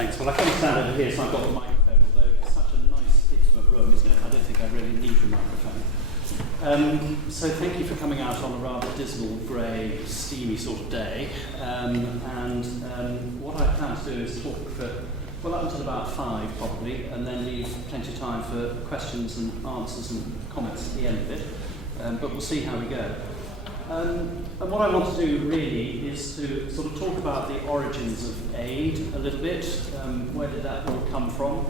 Thanks. Well, I can stand over here, so I've got the microphone, although it's such a nice, intimate room, isn't it? I don't think I really need the microphone. So thank you for coming out on a rather dismal, grey, steamy sort of day. What I plan to do is talk for, well, up until about 5 probably, and then leave plenty of time for questions and answers and comments at the end of it. But we'll see how we go. And what I want to do really is to sort of talk about the origins of aid a little bit. Where did that all come from?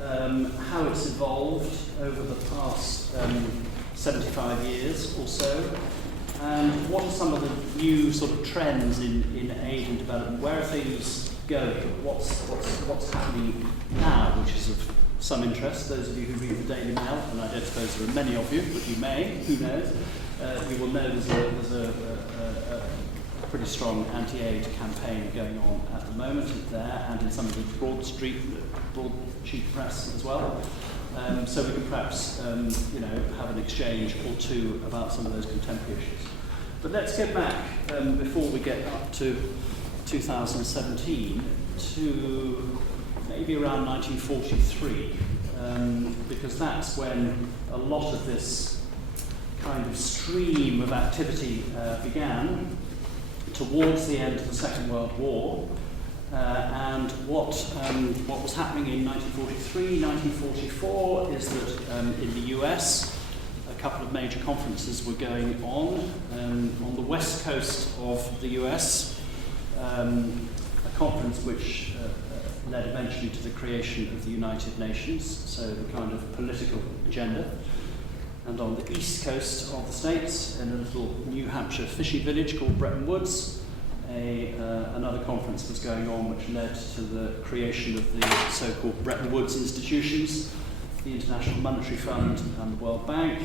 How it's evolved over the past 75 years or so, and what are some of the new sort of trends in aid and development? Where are things going? What's happening now, which is of some interest. Those of you who read the Daily Mail, and I don't suppose there are many of you, but you may, who knows, you will know there's a pretty strong anti-aid campaign going on at the moment there, and in some of the broadsheet press as well. So we can perhaps have an exchange or two about some of those contemporary issues. But let's get back, before we get up to 2017, to maybe around 1943, because that's when a lot of this kind of stream of activity began towards the end of the Second World War. And what was happening in 1943, 1944 is that in the US, a couple of major conferences were going on the west coast of the US, a conference which led eventually to the creation of the United Nations, so the kind of political agenda. And on the east coast of the States, in a little New Hampshire fishing village called Bretton Woods, another conference was going on which led to the creation of the so-called Bretton Woods institutions, the International Monetary Fund and the World Bank.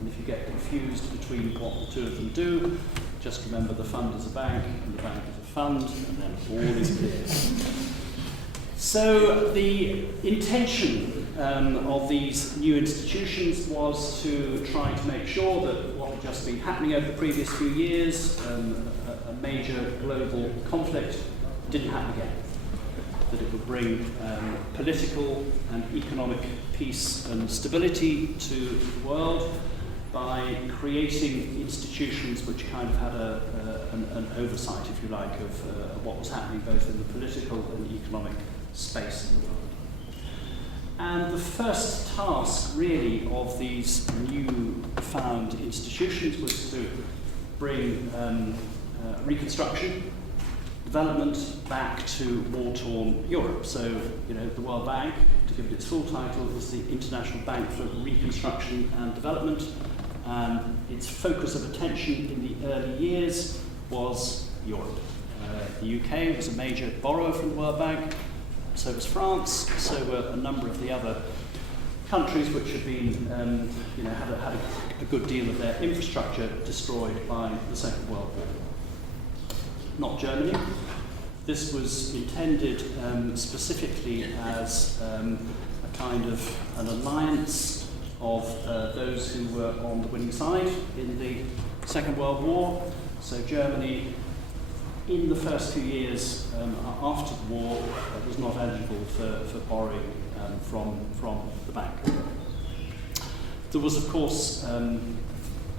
And if you get confused between what the two of them do, just remember the fund is a bank and the bank is a fund, and then all is clear. So the intention of these new institutions was to try to make sure that what had just been happening over the previous few years, a major global conflict, didn't happen again. That it would bring political and economic peace and stability to the world by creating institutions which kind of had an oversight, if you like, of what was happening both in the political and economic space in the world. And the first task, really, of these new found institutions was to bring Reconstruction, development back to war-torn Europe. So, the World Bank, to give it its full title, was the International Bank for Reconstruction and Development. And its focus of attention in the early years was Europe. The UK was a major borrower from the World Bank. So was France, so were a number of the other countries which had been, had a good deal of their infrastructure destroyed by the Second World War. Not Germany. This was intended specifically as a kind of an alliance of those who were on the winning side in the Second World War. So Germany, in the first few years after the war, was not eligible for borrowing from the bank. There was, of course, a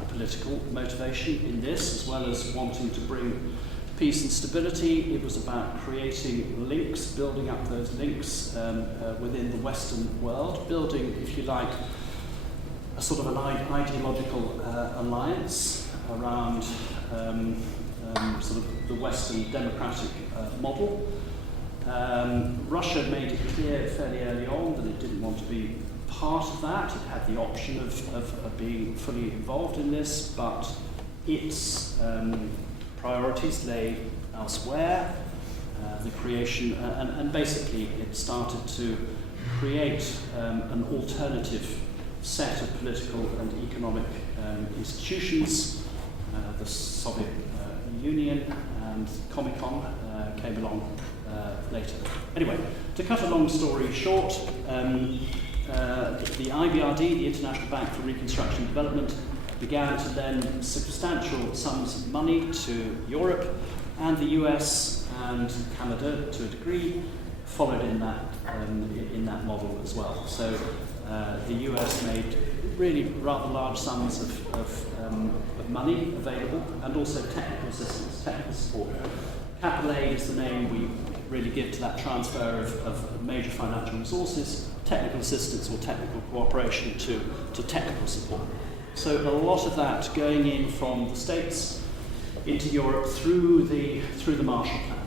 political motivation in this, as well as wanting to bring peace and stability. It was about creating links, building up those links within the Western world, building, if you like, a sort of an ideological alliance around sort of the Western democratic model. Russia made it clear fairly early on that it didn't want to be part of that. It had the option of being fully involved in this, but its priorities lay elsewhere. The creation, and basically it started to create an alternative set of political and economic institutions. The Soviet Union and Comecon came along later. Anyway, to cut a long story short, the IBRD, the International Bank for Reconstruction and Development, began to lend substantial sums of money to Europe, and the US and Canada, to a degree, followed in that model as well. So the US made really rather large sums of money available, and also technical assistance, technical support. Capital aid is the name we really give to that transfer of major financial resources, technical assistance or technical cooperation to technical support. So a lot of that going in from the States into Europe through the Marshall Plan.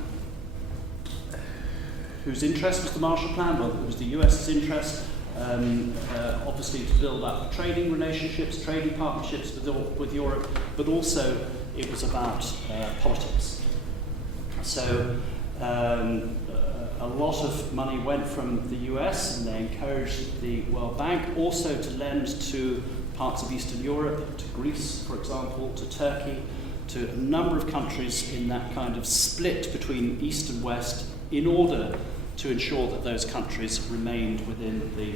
Whose interest was the Marshall Plan? Well, it was the US's interest, obviously to build up trading relationships, trading partnerships with Europe, but also it was about politics. So a lot of money went from the US, and they encouraged the World Bank also to lend to parts of Eastern Europe, to Greece, for example, to Turkey, to a number of countries in that kind of split between East and West, in order to ensure that those countries remained within the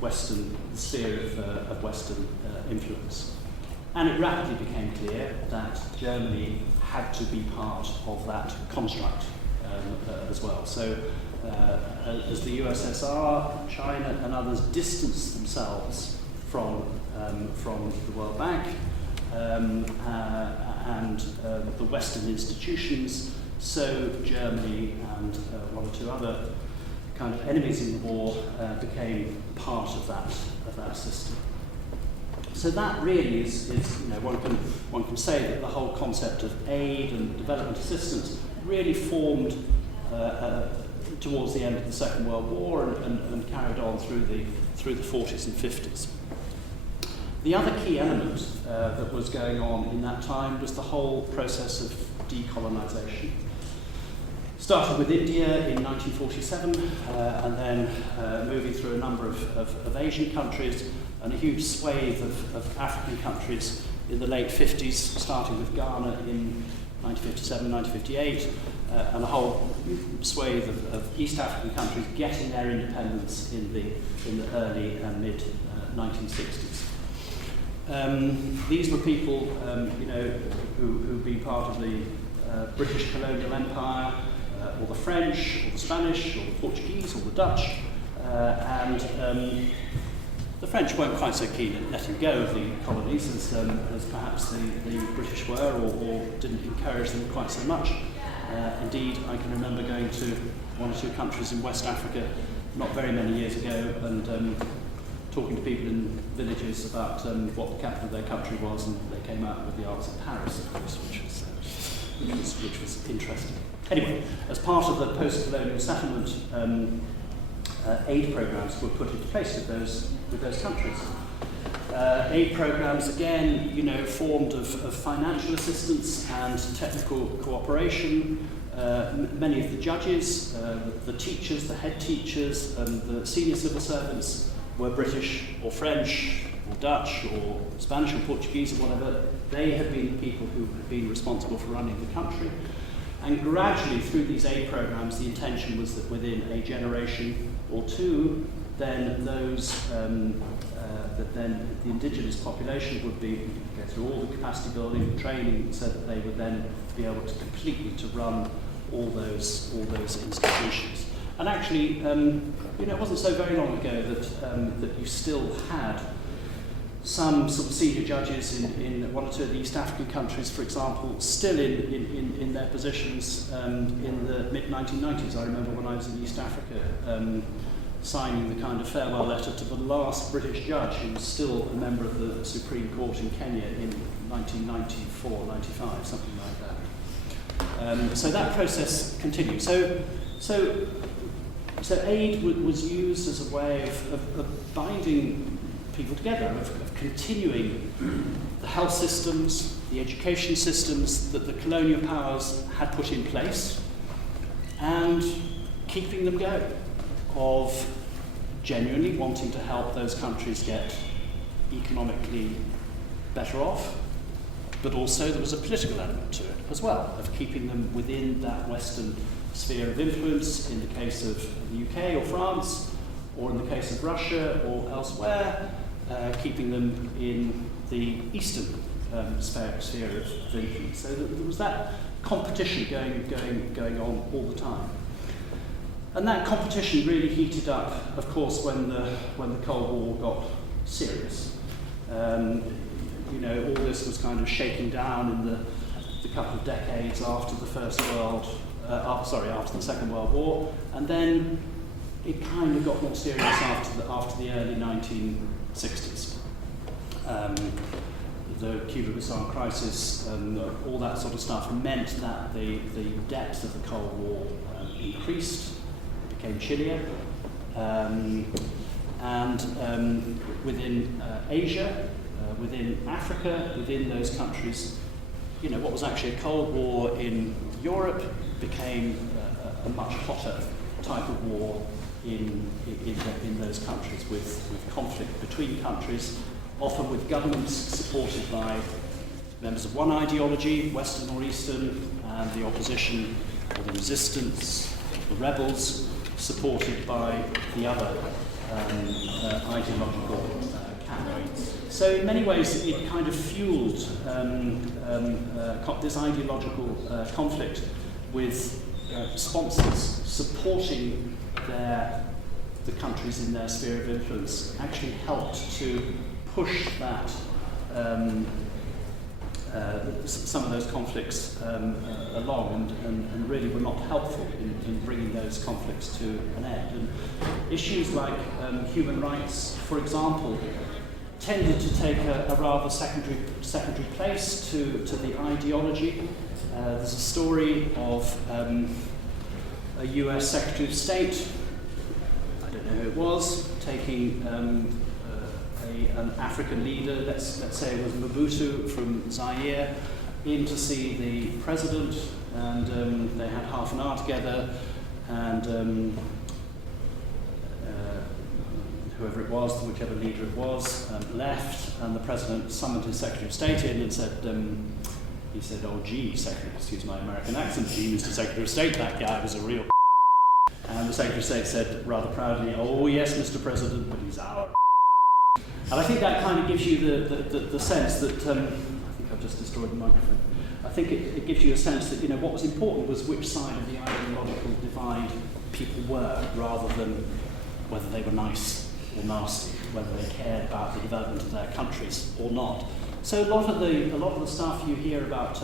Western sphere of Western influence. And it rapidly became clear that Germany had to be part of that construct as well. So as the USSR, China and others distanced themselves from the World Bank and the Western institutions, so Germany and one or two other kind of enemies in the war became part of that system. So that really is one can say that the whole concept of aid and development assistance really formed towards the end of the Second World War and carried on through the 40s and 50s. The other key element that was going on in that time was the whole process of decolonisation. Started with India in 1947, and then moving through a number of Asian countries and a huge swathe of African countries in the late 50s, starting with Ghana in 1957, 1958, and a whole swathe of East African countries getting their independence in the early and mid 1960s. These were people, who'd been part of the British colonial empire, or the French, or the Spanish, or the Portuguese, or the Dutch, and the French weren't quite so keen at letting go of the colonies as perhaps the British were, or didn't encourage them quite so much. Indeed, I can remember going to one or two countries in West Africa not very many years ago and talking to people in villages about what the capital of their country was, and they came out with the answer Paris, of course, which was interesting. Anyway, as part of the post-colonial settlement, aid programs were put into place with those countries. Aid programs, again, formed of financial assistance and technical cooperation. Many of the judges, the teachers, the head teachers, and the senior civil servants were British or French or Dutch or Spanish or Portuguese or whatever. They had been the people who had been responsible for running the country. And gradually, through these aid programs, the intention was that within a generation or two, then those that then the indigenous population would go through all the capacity building, training, so that they would then be able to completely to run all those institutions. And actually, it wasn't so very long ago that you still had some sort of senior judges in one or two of the East African countries, for example, still in their positions in the mid-1990s. I remember when I was in East Africa signing the kind of farewell letter to the last British judge who was still a member of the Supreme Court in Kenya in 1994, 95, something like that. So that process continued. So aid was used as a way of binding people together, of continuing the health systems, the education systems that the colonial powers had put in place, and keeping them going, of genuinely wanting to help those countries get economically better off, but also there was a political element to it as well, of keeping them within that Western sphere of influence, in the case of the UK or France, or in the case of Russia or elsewhere, keeping them in the Eastern sphere of influence. So there was that competition going on all the time. And that competition really heated up, of course, when the Cold War got serious. You know, all this was kind of shaking down in the couple of decades after the after the Second World War, and then it kind of got more serious after the early 1960s. The Cuban Missile Crisis and all that sort of stuff meant that the depth of the Cold War increased, became chillier, and within Asia, within Africa, within those countries, you know, what was actually a Cold War in Europe became a much hotter type of war in those countries, with conflict between countries, often with governments supported by members of one ideology, Western or Eastern, and the opposition or the resistance, the rebels, supported by the other ideological category. So in many ways it kind of fueled this ideological conflict with sponsors supporting the countries in their sphere of influence, actually helped to push that some of those conflicts along, and really were not helpful in bringing those conflicts to an end. And issues like human rights, for example, tended to take a rather secondary place to the ideology. There's a story of a US Secretary of State, I don't know who it was, taking an African leader, let's say it was Mobutu from Zaire, in to see the president, and they had half an hour together, and whoever it was, whichever leader it was, left, and the president summoned his Secretary of State in and said, he said, "Oh gee, Secretary," excuse my American accent, "gee, Mr. Secretary of State, that guy was a real." And the Secretary of State said rather proudly, "Oh yes, Mr. President, but he's our." And I think that kind of gives you the sense that, I think I've just destroyed the microphone. I think it gives you a sense that, you know, what was important was which side of the ideological divide people were, rather than whether they were nice or nasty, whether they cared about the development of their countries or not. So a lot of the stuff you hear about,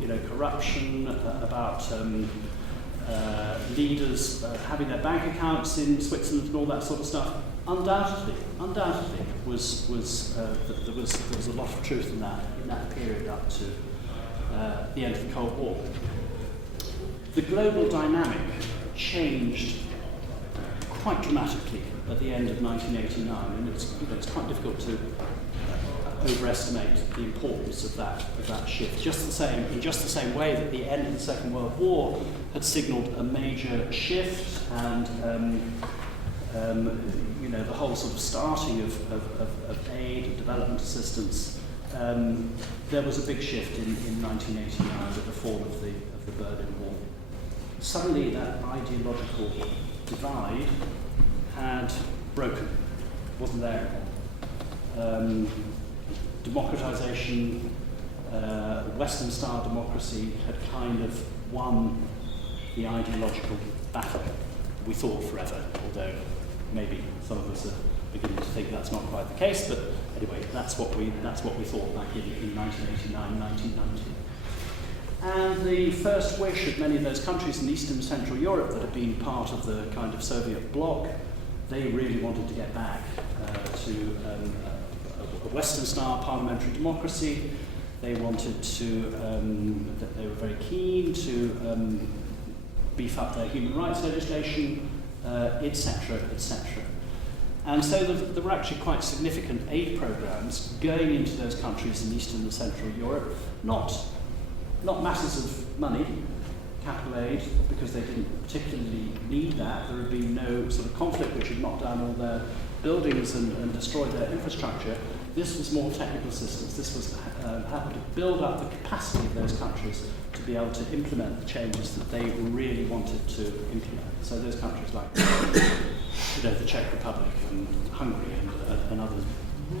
you know, corruption, about leaders having their bank accounts in Switzerland and all that sort of stuff, undoubtedly was there was a lot of truth in that period up to the end of the Cold War. The global dynamic changed quite dramatically at the end of 1989, and it's quite difficult to overestimate the importance of that shift. In just the same way that the end of the Second World War had signalled a major shift, and you know, the whole sort of starting of aid and development assistance, there was a big shift in 1989 with the fall of the Berlin Wall. Suddenly that ideological divide had broken, wasn't there anymore. Democratization, Western-style democracy had kind of won the ideological battle, we thought, forever, although maybe some of us are beginning to think that's not quite the case, but anyway, that's what we thought back in 1989, 1990. And the first wish of many of those countries in Eastern and Central Europe that had been part of the kind of Soviet bloc, they really wanted to get back to a Western-style parliamentary democracy. They wanted to, they were very keen to beef up their human rights legislation, etc., etc. And so there were actually quite significant aid programs going into those countries in Eastern and Central Europe, not masses of money, capital aid, because they didn't particularly need that. There had been no sort of conflict which had knocked down all their buildings and destroyed their infrastructure. This was more technical assistance. This was having to build up the capacity of those countries to be able to implement the changes that they really wanted to implement. So those countries like the Czech Republic and Hungary and other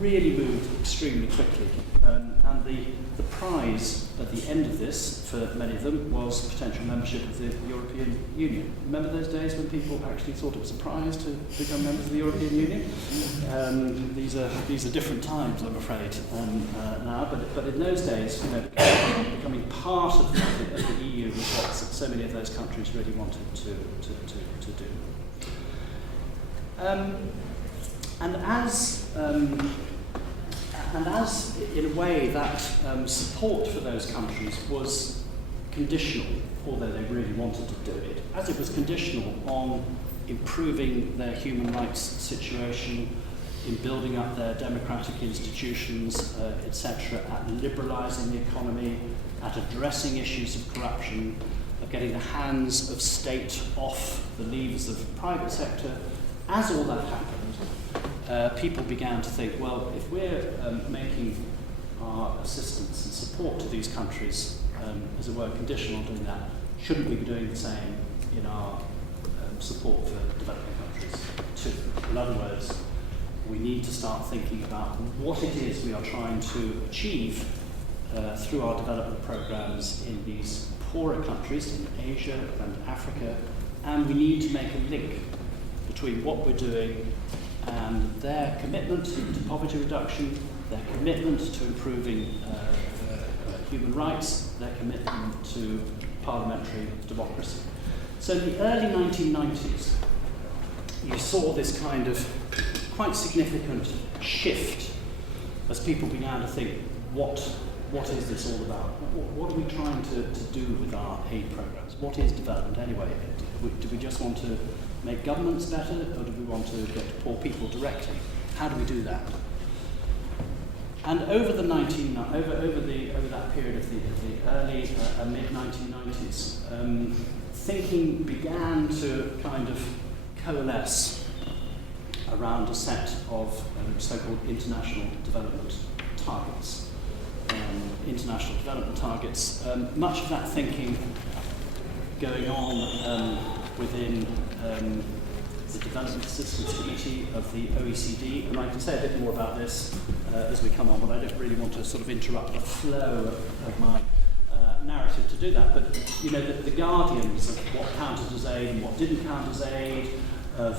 really moved extremely quickly. And the prize at the end of this, for many of them, was potential membership of the European Union. Remember those days when people actually thought it was a prize to become members of the European Union? These are different times, I'm afraid, now. But in those days, becoming part of the EU was what so many of those countries really wanted to do. And as, in a way, that support for those countries was conditional, although they really wanted to do it, as it was conditional on improving their human rights situation, in building up their democratic institutions, etc., at liberalising the economy, at addressing issues of corruption, of getting the hands of state off the levers of the private sector. As all that happened, people began to think, well, if we're making our assistance and support to these countries, as it were, conditional on doing that, shouldn't we be doing the same in our support for developing countries too? In other words, we need to start thinking about what it is we are trying to achieve through our development programs in these poorer countries in Asia and Africa, and we need to make a link between what we're doing and their commitment to poverty reduction, their commitment to improving human rights, their commitment to parliamentary democracy. So in the early 1990s, you saw this kind of quite significant shift as people began to think, what is this all about? What are we trying to do with our aid programs? What is development anyway? Do we just want to make governments better, or do we want to get to poor people directly? How do we do that? And over that period of the early mid 1990s, thinking began to kind of coalesce around a set of so-called international development targets. International development targets. Much of that thinking going on within the Development Assistance Committee of the OECD, and I can say a bit more about this as we come on, but I don't really want to sort of interrupt the flow of my narrative to do that. But the guardians of what counted as aid and what didn't count as aid, of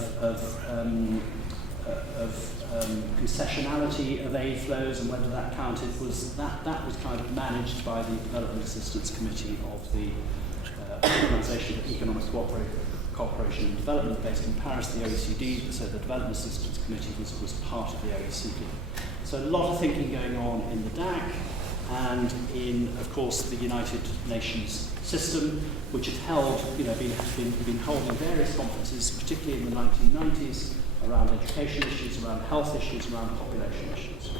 concessionality of aid flows and whether that counted, was kind of managed by the Development Assistance Committee of the Organisation of Economic Cooperation and Development, based in Paris, the OECD. So the Development Assistance Committee was part of the OECD. So a lot of thinking going on in the DAC and in, of course, the United Nations system, which had held, been holding various conferences, particularly in the 1990s, around education issues, around health issues, around population issues.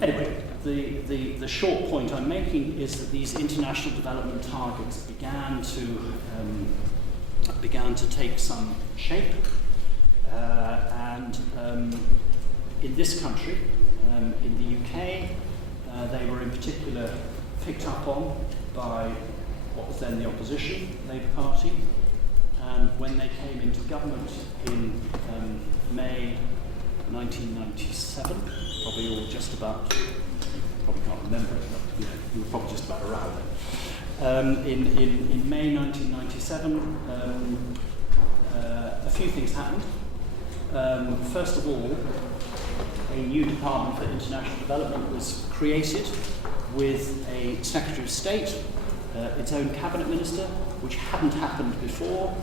Anyway, the short point I'm making is that these international development targets began to take some shape, and in this country, in the UK, they were in particular picked up on by what was then the opposition, Labour Party. And when they came into government in May 1997, probably all just about, probably can't remember it, but you were probably just about around then. In May 1997, a few things happened. First of all, a new Department for International Development was created with a Secretary of State, its own cabinet minister, which hadn't happened before.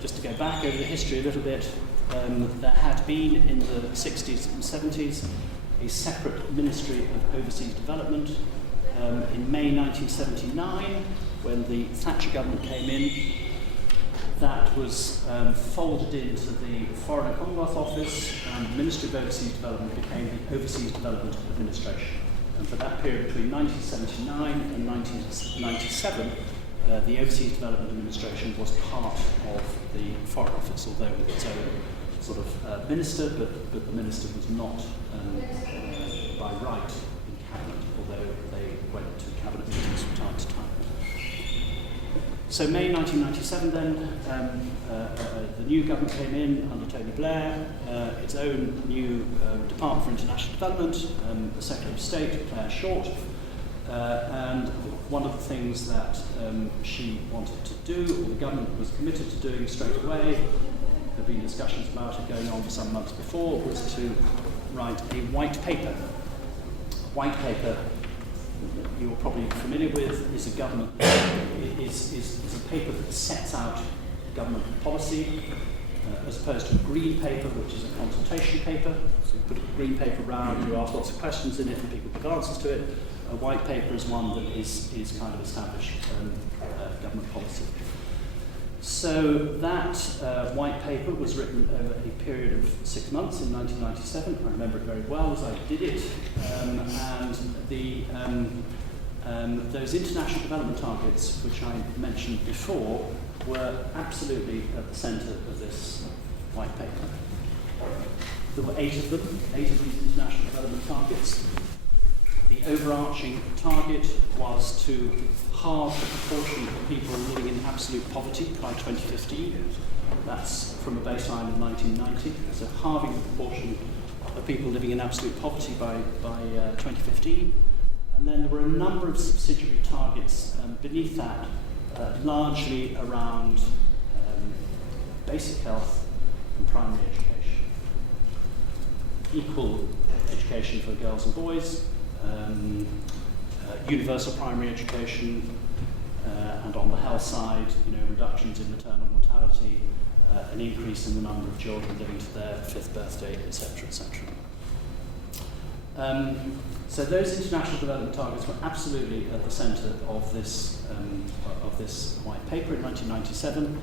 Just to go back over the history a little bit, there had been in the 60s and 70s a separate Ministry of Overseas Development. In May 1979, when the Thatcher government came in, that was folded into the Foreign and Commonwealth Office, and the Ministry of Overseas Development became the Overseas Development Administration. And for that period between 1979 and 1997, the Overseas Development Administration was part of the Foreign Office, although with its own sort of minister, but the minister was not by right in cabinet, although they went to cabinet meetings from time to time. So May 1997 then, a new government came in under Tony Blair, its own new Department for International Development, the Secretary of State, Claire Short, and one of the things that she wanted to do, or the government was committed to doing straight away, there have been discussions about it going on for some months before, was to write a white paper. White paper, you're probably familiar with, is a government, is a paper that sets out government policy, as opposed to a green paper, which is a consultation paper. So you put a green paper round, you ask lots of questions in it, and people give answers to it. A white paper is one that is kind of established government policy. So that white paper was written over a period of 6 months in 1997. I remember it very well as I did it. And those international development targets, which I mentioned before, were absolutely at the centre of this white paper. There were 8 of them, 8 of these international development targets. The overarching target was to halve the proportion of people living in absolute poverty by 2015. That's from a baseline of 1990. So halving the proportion of people living in absolute poverty by 2015. And then there were a number of subsidiary targets beneath that, largely around basic health and primary education. Equal education for girls and boys, universal primary education, and on the health side, reductions in maternal mortality, an increase in the number of children living to their 5th birthday, etc., etc. So those international development targets were absolutely at the centre of this white paper in 1997,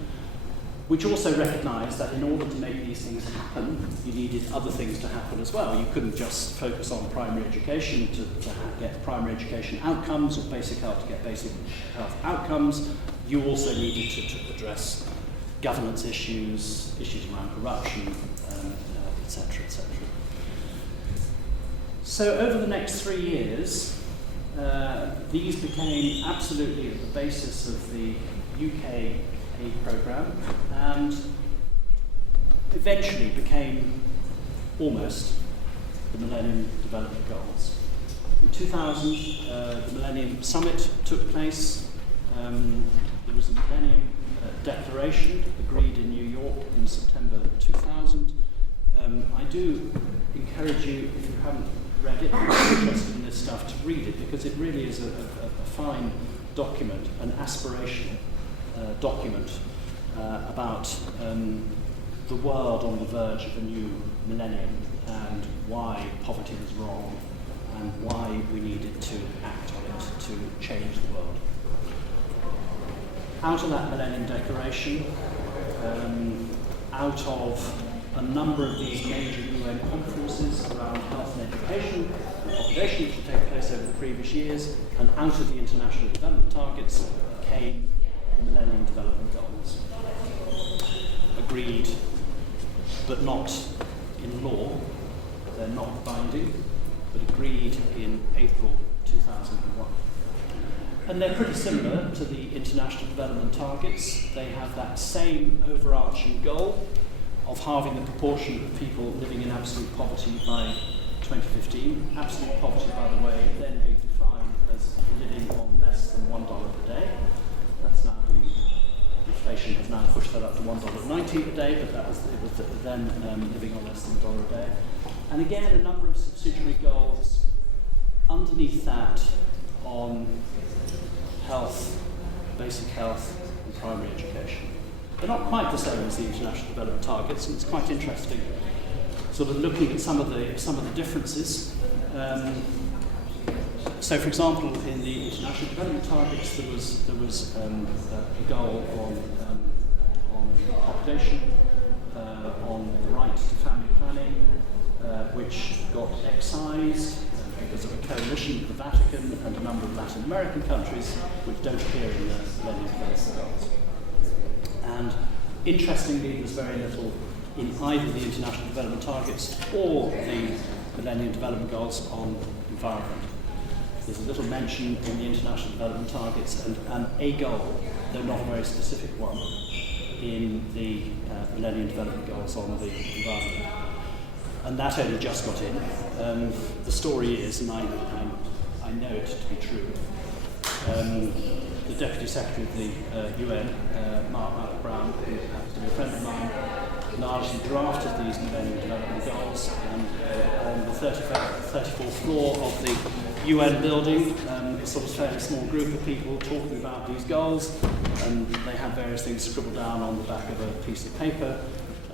which also recognised that in order to make these things happen, you needed other things to happen as well. You couldn't just focus on primary education to get primary education outcomes, or basic health to get basic health outcomes. You also needed to address governance issues around corruption, etc., etc. So over the next 3 years, these became absolutely at the basis of the UK aid programme, and eventually became almost the Millennium Development Goals. In 2000, the Millennium Summit took place. There was a Millennium Declaration agreed in New York in September 2000. I do encourage you, if you haven't read it, if you're interested in this stuff, to read it, because it really is a fine document, an aspiration document about the world on the verge of a new millennium, and why poverty was wrong, and why we needed to act on it to change the world. Out of that Millennium Declaration, out of a number of these major UN conferences around health and education and population, which had taken place over the previous years, and out of the international development targets came the Millennium Development Goals. Agreed, but not in law. They're not binding, but agreed in April 2001. And they're pretty similar to the international development targets. They have that same overarching goal of halving the proportion of people living in absolute poverty by 2015. Absolute poverty, by the way, then being defined as living on less than $1 per day. That's now been, inflation has now pushed that up to $1.90 a day, but it was then living on less than $1 a day. And again, a number of subsidiary goals underneath that on health, basic health, and primary education. They're not quite the same as the international development targets, and it's quite interesting, sort of looking at some of the differences. So, for example, in the international development targets, there was a goal on population, on the right to family planning, which got excised because of a coalition with the Vatican and a number of Latin American countries, which don't appear in the Millennium Development Goals. And interestingly, there's very little in either the international development targets or the Millennium Development Goals on environment. There's a little mention in the international development targets and a goal, though not a very specific one, in the Millennium Development Goals on the environment. And that only just got in. The story is, and I know it to be true, the Deputy Secretary of the UN, Mark Brown, who happens to be a friend of mine, largely drafted these Millennium Development Goals on the 34th floor of the UN building. It's sort of a fairly small group of people talking about these goals, and they had various things scribbled down on the back of a piece of paper.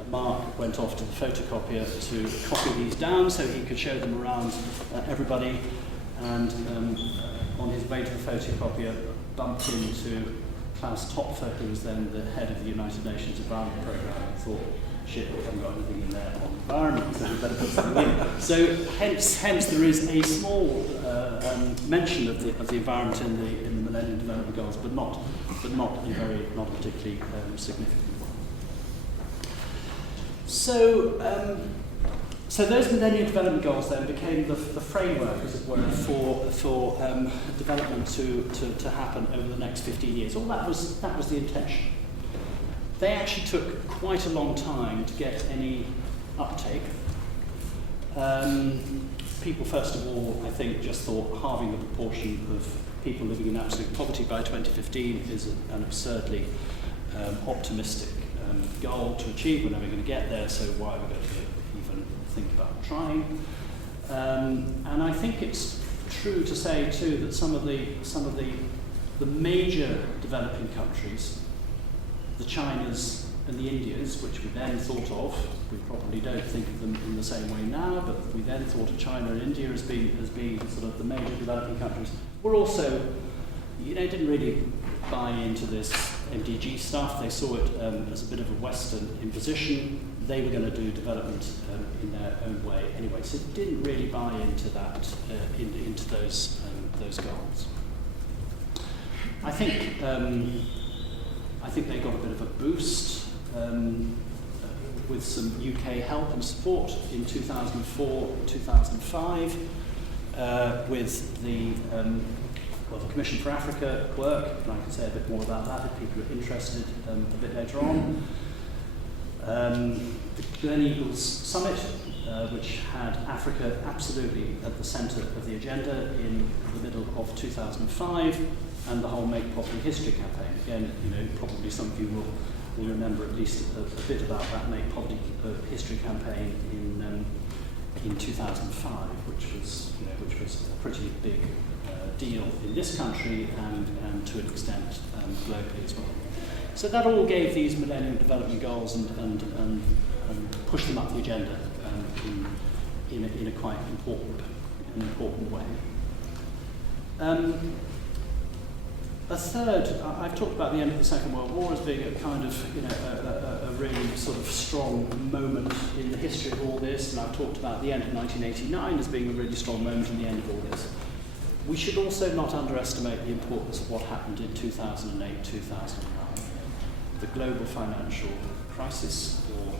Mark went off to the photocopier to copy these down so he could show them around everybody, and on his way to the photocopier bumped into Klaus Topfer, who was then the head of the United Nations Environment Programme, and thought, shit, we haven't got anything in there on the environment, so we better put something in. So hence there is a small mention of the environment in the Millennium Development Goals, but not a particularly significant one. So those Millennium Development Goals then became the framework, as it were, for development to happen over the next 15 years. All that was the intention. They actually took quite a long time to get any uptake. People, first of all, I think, just thought halving the proportion of people living in absolute poverty by 2015 is an absurdly optimistic goal to achieve. We're never going to get there, so why are we going to even think about trying? And I think it's true to say too that some of the major developing countries, the Chinas and the Indias, which we then thought of, we probably don't think of them in the same way now, but we then thought of China and India as being sort of the major developing countries, were also, didn't really buy into this MDG stuff. They saw it as a bit of a Western imposition. They were going to do development in their own way anyway, so didn't really buy into that, into those goals. I think they got a bit of a boost with some UK help and support in 2004, 2005, with the Commission for Africa work, and I can say a bit more about that if people are interested a bit later on. The Gleneagles Summit, which had Africa absolutely at the centre of the agenda in the middle of 2005, and the whole Make Poverty History campaign. Again, probably some of you will remember at least a bit about that Make Poverty History campaign in 2005, which was a pretty big deal in this country and to an extent globally as well. So that all gave these Millennium Development Goals and pushed them up the agenda in a quite important way. A third, I've talked about the end of the Second World War as being a kind of, a really sort of strong moment in the history of all this, and I've talked about the end of 1989 as being a really strong moment in the end of all this. We should also not underestimate the importance of what happened in 2008, 2009. The global financial crisis, or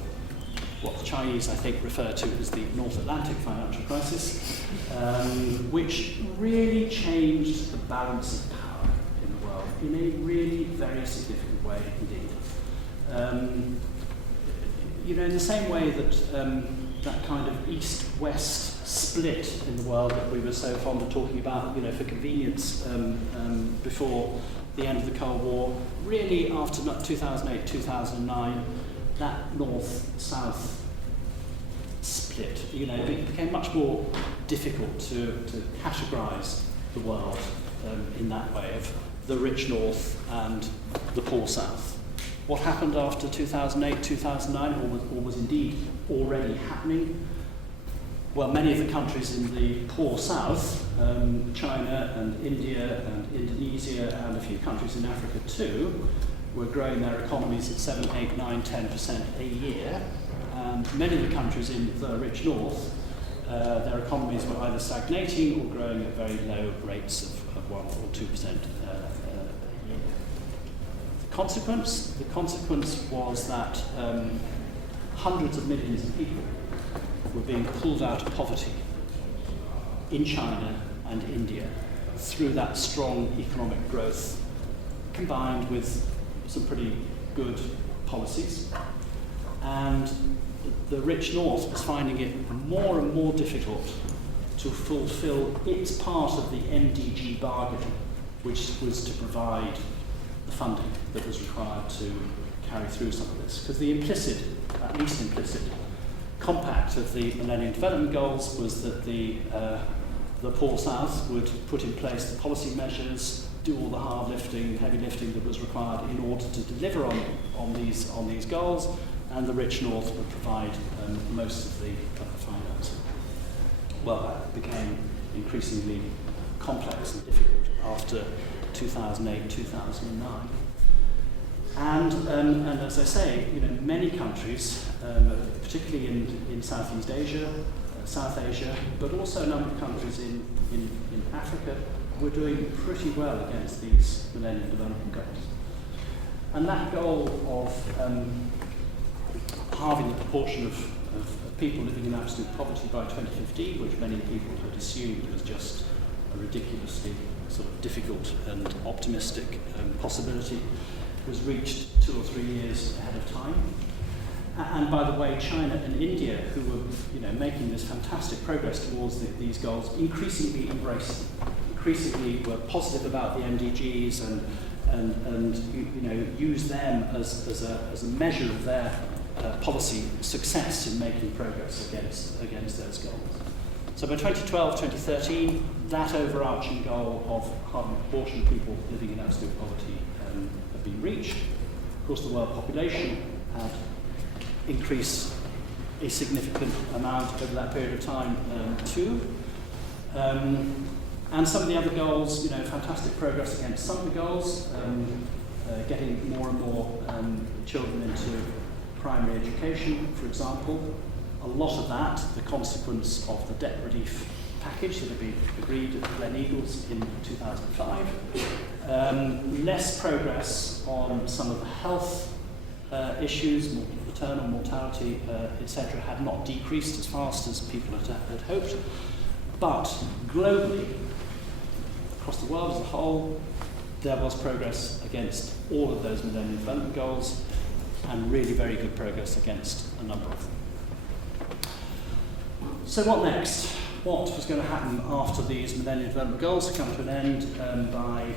what the Chinese, I think, refer to as the North Atlantic financial crisis, which really changed the balance of power in the world in a really very significant way indeed. In the same way that that kind of east-west split in the world that we were so fond of talking about, for convenience before the end of the Cold War, really after 2008, 2009, that north-south split, it became much more difficult to categorise the world in that way of the rich north and the poor south. What happened after 2008, 2009, or was indeed already happening? Well, many of the countries in the poor south, China and India and Indonesia and a few countries in Africa too, were growing their economies at 7, 8, 9, 10% a year. And many of the countries in the rich north, their economies were either stagnating or growing at very low rates of 1 or 2% a year. The consequence was that hundreds of millions of people were being pulled out of poverty in China and India through that strong economic growth, combined with some pretty good policies, and the rich North was finding it more and more difficult to fulfill its part of the MDG bargain, which was to provide the funding that was required to carry through some of this. Because the implicit, at least implicit, compact of the Millennium Development Goals was that the Poor South would put in place the policy measures, do all the hard lifting, heavy lifting that was required in order to deliver on these goals, and the rich North would provide most of the finance. Well, that became increasingly complex and difficult after 2008, 2009. And as I say, many countries, particularly in Southeast Asia, South Asia, but also a number of countries in Africa, were doing pretty well against these Millennium Development Goals. And that goal of halving the proportion of people living in absolute poverty by 2015, which many people had assumed was just a ridiculously sort of difficult and optimistic possibility, was reached 2 or 3 years ahead of time. And by the way, China and India, who were making this fantastic progress towards these goals, increasingly embraced them, increasingly were positive about the MDGs and used them as a measure of their policy success in making progress against those goals. So by 2012, 2013, that overarching goal of halving the proportion of people living in absolute poverty had been reached. Of course, the world population had increased a significant amount over that period of time too. And some of the other goals, fantastic progress against some of the goals, getting more and more children into primary education, for example. A lot of that, the consequence of the debt relief package that had been agreed at Glen Eagles in 2005. Less progress on some of the health issues, maternal mortality, etc., had not decreased as fast as people had hoped. But globally, across the world as a whole, there was progress against all of those Millennium Development Goals, and really very good progress against a number of them. So what next? What was going to happen after these Millennium Development Goals had come to an end by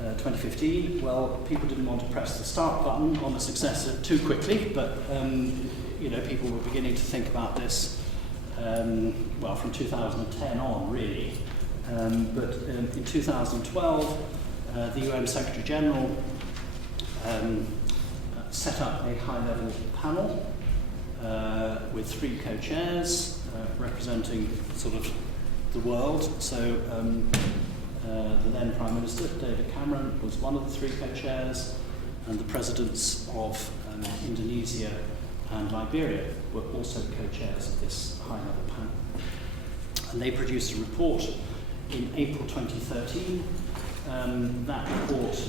2015? Well, people didn't want to press the start button on the successor too quickly, but people were beginning to think about this from 2010 on, really. But in 2012, the UN Secretary General set up a high-level panel with 3 co-chairs representing sort of the world. So the then Prime Minister, David Cameron, was one of the 3 co-chairs, and the presidents of Indonesia and Liberia were also co-chairs of this high-level panel. And they produced a report in April 2013. That report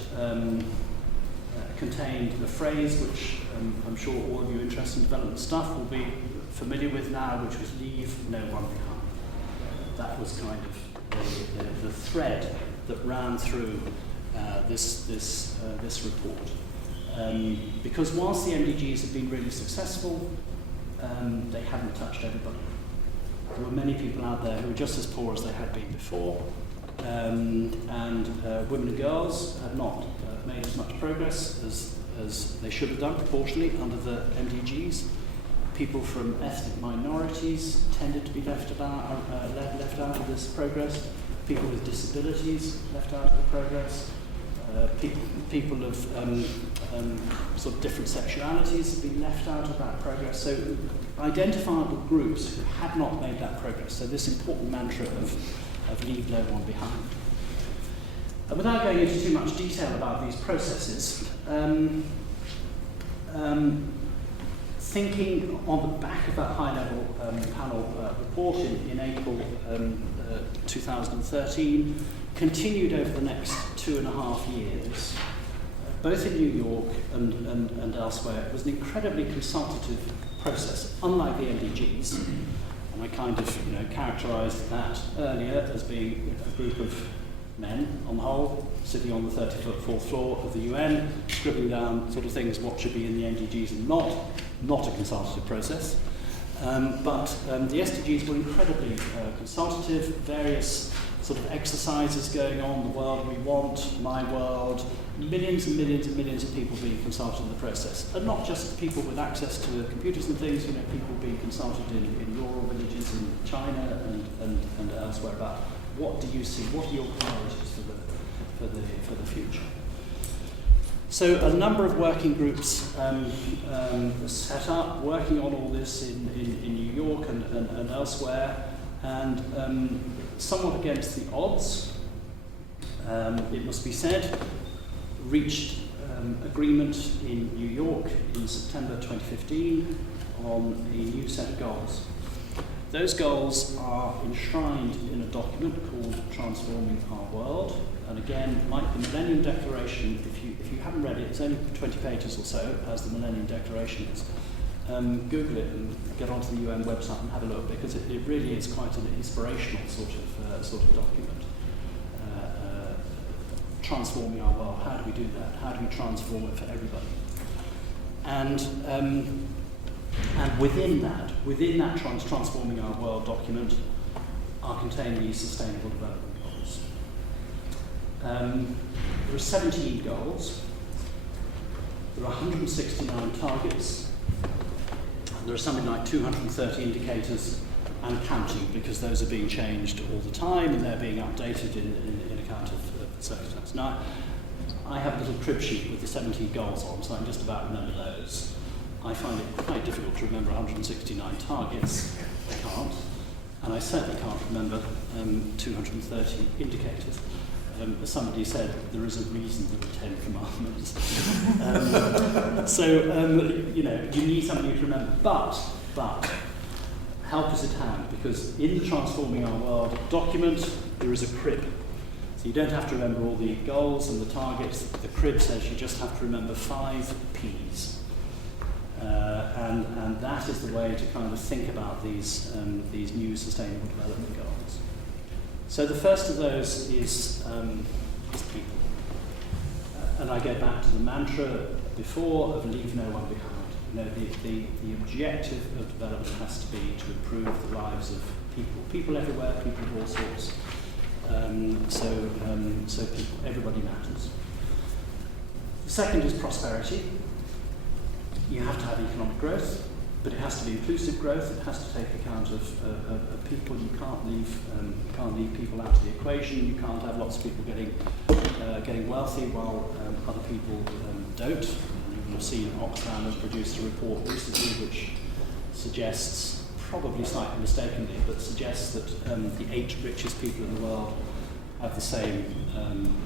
contained a phrase which I'm sure all of you interested in development stuff will be familiar with now, which was "leave no one behind." That was kind of the thread that ran through this report. Because whilst the MDGs had been really successful, they hadn't touched everybody. There were many people out there who were just as poor as they had been before, and women and girls had not made as much progress as they should have done proportionally under the MDGs. People from ethnic minorities tended to be left out of this progress. People with disabilities left out of the progress. People of sort of different sexualities have been left out of that progress. So identifiable groups who had not made that progress. So this important mantra of leave no one behind. And without going into too much detail about these processes, thinking on the back of that high-level panel report in April 2013 continued over the next 2.5 years, both in New York and elsewhere. It was an incredibly consultative process, unlike the MDGs. And I kind of characterised that earlier as being a group of men on the whole, sitting on the 34th floor of the UN, scribbling down sort of things, what should be in the MDGs and not a consultative process. But the SDGs were incredibly consultative, various sort of exercises going on, the world we want, my world, millions and millions and millions of people being consulted in the process. And not just people with access to computers and things, people being consulted in rural villages in China and elsewhere about what do you see, what are your priorities for the future. So a number of working groups set up, working on all this in New York and elsewhere, and somewhat against the odds, it must be said, reached agreement in New York in September 2015 on a new set of goals. Those goals are enshrined in a document called Transforming Our World, and again, like the Millennium Declaration, if you haven't read it, it's only 20 pages or so, as the Millennium Declaration is. Google it and get onto the UN website and have a look, because it really is quite an inspirational sort of document. Transforming our world, how do we do that? How do we transform it for everybody? And within that Transforming Our World document are contained these Sustainable Development Goals. There are 17 goals. There are 169 targets. There are something like 230 indicators and counting, because those are being changed all the time and they're being updated in account of circumstance. Now, I have a little crib sheet with the 17 goals on, so I can just about remember those. I find it quite difficult to remember 169 targets. I can't. And I certainly can't remember 230 indicators. As somebody said, there is a reason there are 10 commandments. You need something to remember. But help us at hand, because in the Transforming Our World document, there is a crib. So you don't have to remember all the goals and the targets. The crib says you just have to remember 5 Ps. And that is the way to kind of think about these new Sustainable Development Goals. So the first of those is people. And I go back to the mantra before of leave no one behind. The objective of development has to be to improve the lives of people everywhere, people of all sorts. So people, everybody matters. The second is prosperity. You have to have economic growth, but it has to be inclusive growth. It has to take account of people. You can't leave people out of the equation. You can't have lots of people getting wealthy while other people don't. You will have seen Oxfam has produced a report recently which suggests, probably slightly mistakenly, but suggests that the 8 richest people in the world have the same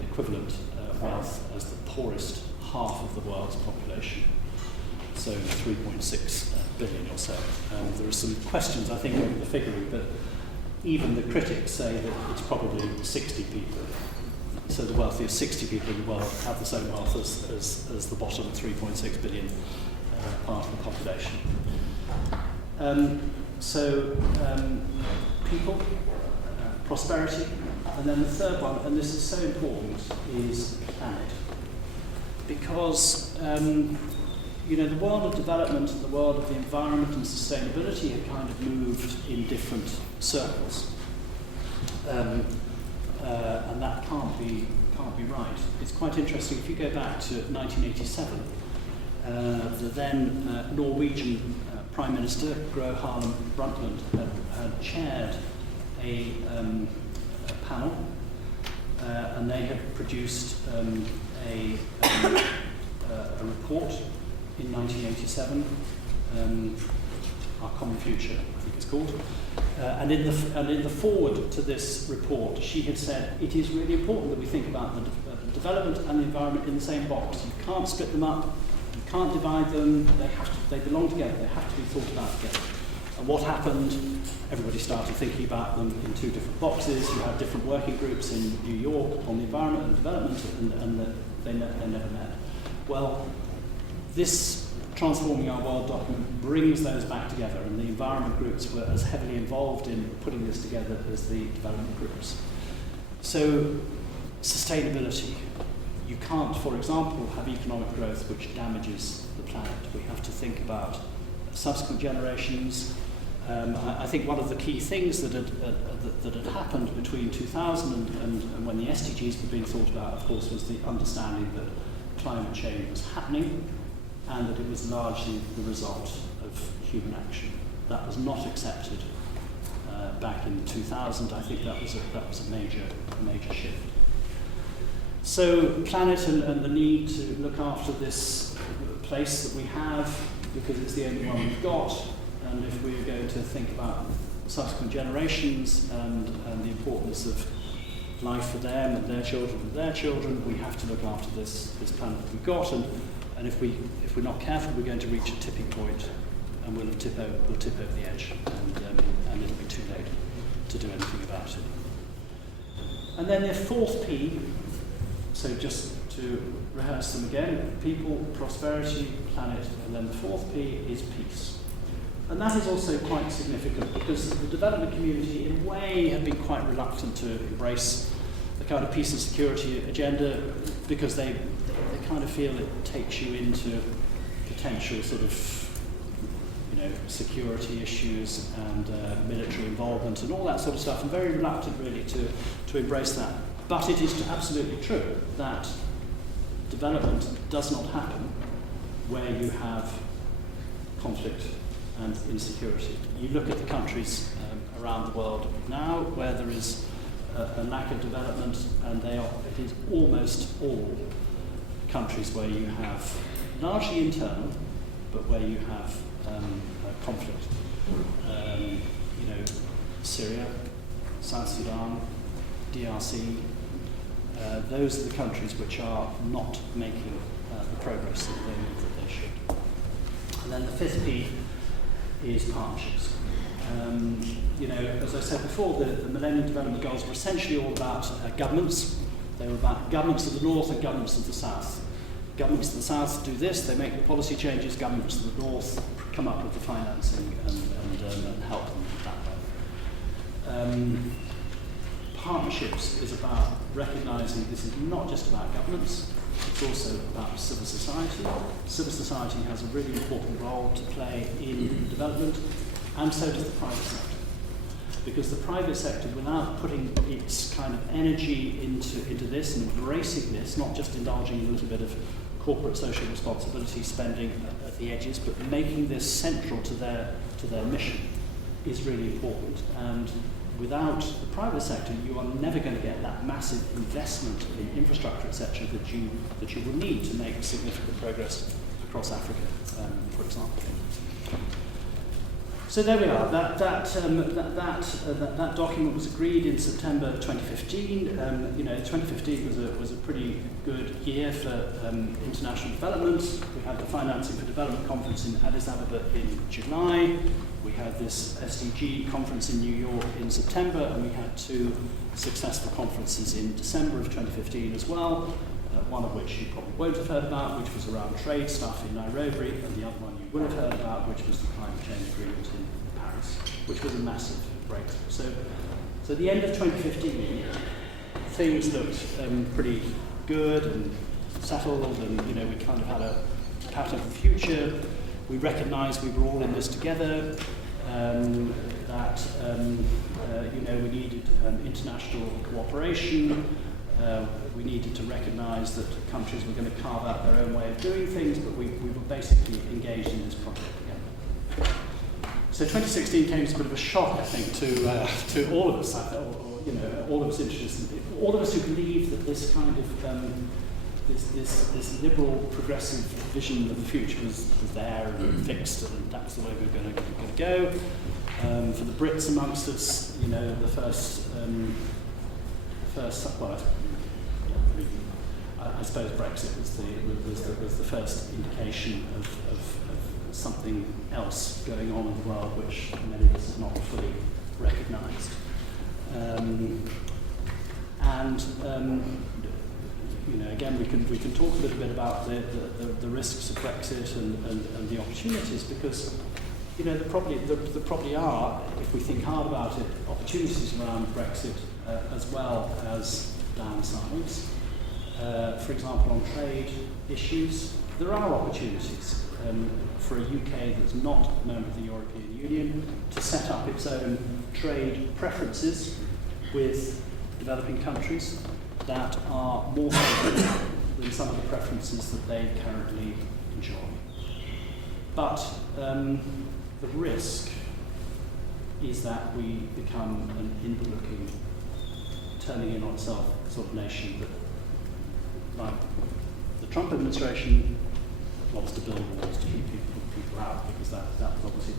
equivalent wealth as the poorest half of the world's population. So 3.6 billion or so. There are some questions, I think, over the figuring, but even the critics say that it's probably 60 people. So the wealthiest 60 people in the world have the same wealth as the bottom 3.6 billion part of the population. People, prosperity, and then the third one, and this is so important, is planet. Because the world of development and the world of the environment and sustainability have kind of moved in different circles. And that can't be right. It's quite interesting. If you go back to 1987, the then Norwegian Prime Minister Gro Harlem Brundtland had chaired a panel, and they had produced a report in 1987, Our Common Future, I think it's called. And in the foreword to this report, she had said, it is really important that we think about the development and the environment in the same box. You can't split them up, you can't divide them, they belong together, they have to be thought about together. And what happened? Everybody started thinking about them in 2 different boxes. You had different working groups in New York on the environment and development, and they never met. Well, this Transforming Our World document brings those back together, and the environment groups were as heavily involved in putting this together as the development groups. So sustainability. You can't, for example, have economic growth which damages the planet. We have to think about subsequent generations. I think one of the key things that had happened between 2000 and when the STDs were being thought about, of course, was the understanding that climate change was happening and that it was largely the result of human action. That was not accepted back in 2000. I think that was a major shift. So planet and the need to look after this place that we have, because it's the only one we've got, and if we're going to think about subsequent generations and the importance of life for them and their children, we have to look after this planet that we've got, and if we're not careful, we're going to reach a tipping point, and we'll tip over the edge, and it'll be too late to do anything about it. And then the fourth P, so just to rehearse them again: people, prosperity, planet, and then the fourth P is peace. And that is also quite significant because the development community, in a way, have been quite reluctant to embrace the kind of peace and security agenda because they kind of feel it takes you into potential sort of, security issues and military involvement and all that sort of stuff, and very reluctant really to embrace that. But it is absolutely true that development does not happen where you have conflict and insecurity. You look at the countries around the world now where there is a lack of development, and it is almost all countries where you have largely internal, but where you have conflict. Syria, South Sudan, DRC, those are the countries which are not making the progress that they should. And then the fifth P is partnerships. As I said before, the Millennium Development Goals were essentially all about governments. They were about governments of the north and governments of the south. Governments of the south do this, they make the policy changes. Governments of the north come up with the financing and help them that way. Partnerships is about recognising this is not just about governments, it's also about civil society. Civil society has a really important role to play in development, and so does the private sector. Because the private sector, without putting its kind of energy into this and embracing this, not just indulging in a little bit of corporate social responsibility spending at the edges, but making this central to their mission, is really important. And without the private sector, you are never going to get that massive investment in infrastructure, etc., that you will need to make significant progress across Africa, for example. So there we are. That document was agreed in September 2015. 2015 was a pretty good year for international development. We had the Financing for Development conference in Addis Ababa in July. We had this SDG conference in New York in September, and we had two successful conferences in December of 2015 as well. One of which you probably won't have heard about, which was around trade stuff in Nairobi, and the other one you will have heard about, which was the climate change agreement in Paris, which was a massive breakthrough. So at the end of 2015, things looked pretty good and settled, and we kind of had a pattern for the future. We recognised we were all in this together, that we needed international cooperation. We needed to recognise that countries were going to carve out their own way of doing things, but we were basically engaged in this project together. So 2016 came as a bit of a shock, I think, to all of us, all of us interested, all of us who believe that this kind of this liberal, progressive vision of the future was there and fixed, and that's the way we were going to go. For the Brits amongst us, the first I suppose Brexit was the first indication of something else going on in the world, which many of us have not fully recognised. Again, we can talk a little bit about the risks of Brexit and the opportunities, because there probably are, if we think hard about it, opportunities around Brexit as well as downsides. For example, on trade issues, there are opportunities for a UK that's not a member of the European Union to set up its own trade preferences with developing countries that are more favourable than some of the preferences that they currently enjoy. But the risk is that we become an inward-looking, turning in on itself sort of nation that, like the Trump administration, wants to build walls to keep people out, because that was obviously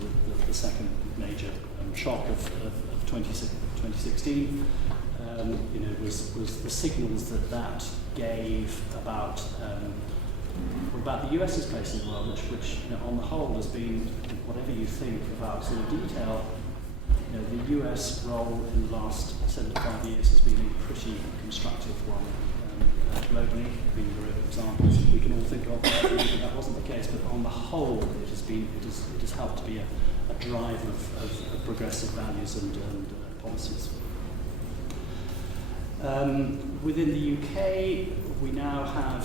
the second major shock of 2016. Was the signals that gave about the US's place in the world, which on the whole has been, whatever you think about sort of detail, the US role in the last 75 years has been a pretty constructive one globally. I mean, there are examples we can all think of that wasn't the case, but on the whole, it has helped to be a drive of progressive values and policies. Within the UK, we now have,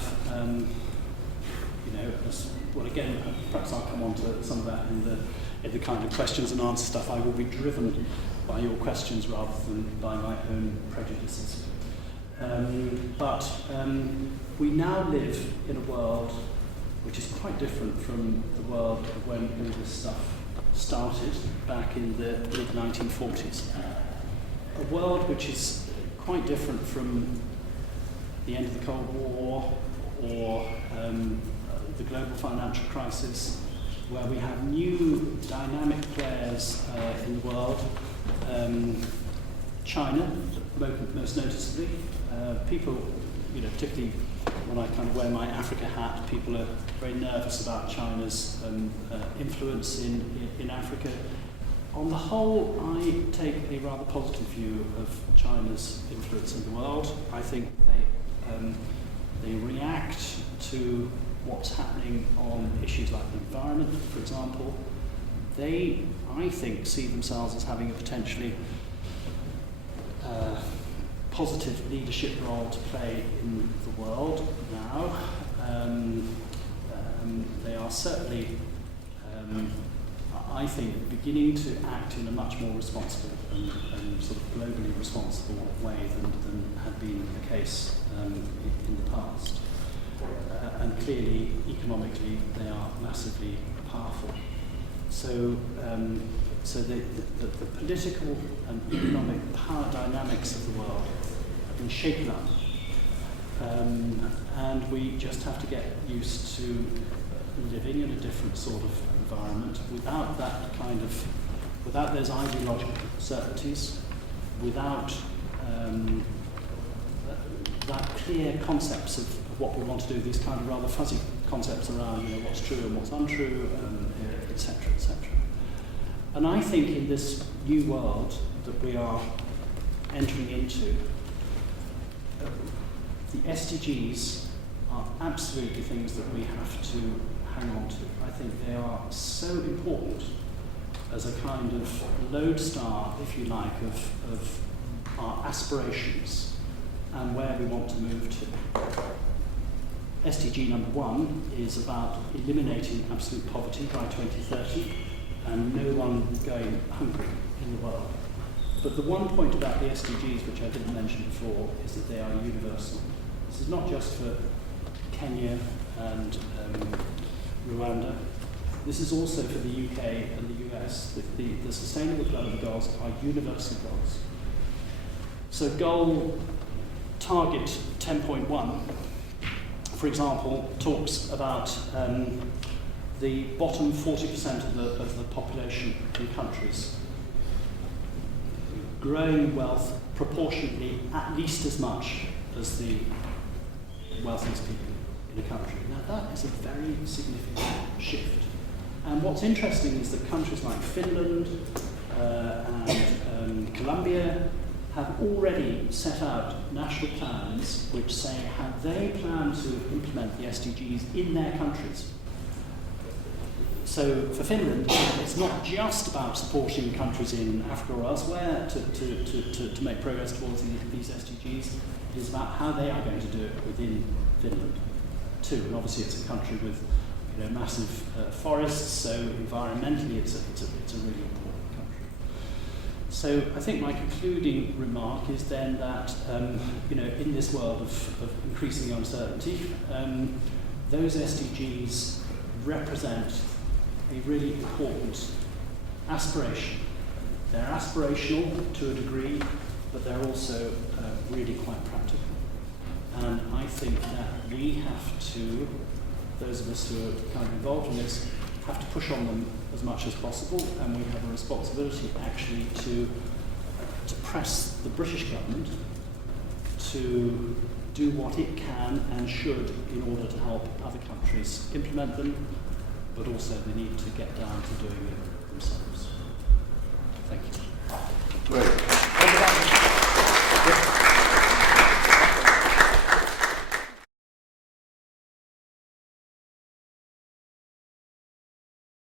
again, perhaps I'll come on to some of that in the kind of questions and answer stuff. I will be driven by your questions rather than by my own prejudices. But we now live in a world which is quite different from the world of when all this stuff started back in the mid-1940s. A world which is quite different from the end of the Cold War or the global financial crisis, where we have new dynamic players in the world. China, most noticeably. People, particularly when I kind of wear my Africa hat, people are very nervous about China's influence in Africa. On the whole, I take a rather positive view of China's influence in the world. I think they react to what's happening on issues like the environment, for example. They, I think, see themselves as having a potentially positive leadership role to play in the world now. They are certainly, I think, beginning to act in a much more responsible and sort of globally responsible way than had been the case in the past. And clearly, economically, they are massively powerful. So the political and economic power dynamics of the world have been shaken up. And we just have to get used to living in a different sort of environment without those ideological certainties, without that clear concepts of what we want to do, these kind of rather fuzzy concepts around what's true and what's untrue, etc., etc. And I think in this new world that we are entering into, the SDGs are absolutely things that we have to hang on to. I think they are so important as a kind of lodestar, if you like, of our aspirations and where we want to move to. SDG number 1 is about eliminating absolute poverty by 2030 and no one going hungry in the world. But the one point about the SDGs, which I didn't mention before, is that they are universal. This is not just for Kenya and Rwanda. This is also for the UK and the US. The Sustainable Development Goals are universal goals. So target 10.1, for example, talks about the bottom 40% of the population in countries growing wealth proportionately at least as much as the wealthiest people in a country. Now that is a very significant shift. And what's interesting is that countries like Finland and Colombia have already set out national plans which say how they plan to implement the SDGs in their countries. So for Finland, it's not just about supporting countries in Africa or elsewhere to make progress towards these SDGs. It is about how they are going to do it within Finland too. And obviously it's a country with massive forests, so environmentally it's a really important country. So I think my concluding remark is then that in this world of increasing uncertainty, those SDGs represent a really important aspiration. They're aspirational to a degree, but they're also really quite practical. And I think that we have to, those of us who are kind of involved in this, have to push on them as much as possible, and we have a responsibility actually to press the British government to do what it can and should in order to help other countries implement them, but also they need to get down to doing it themselves. Thank you.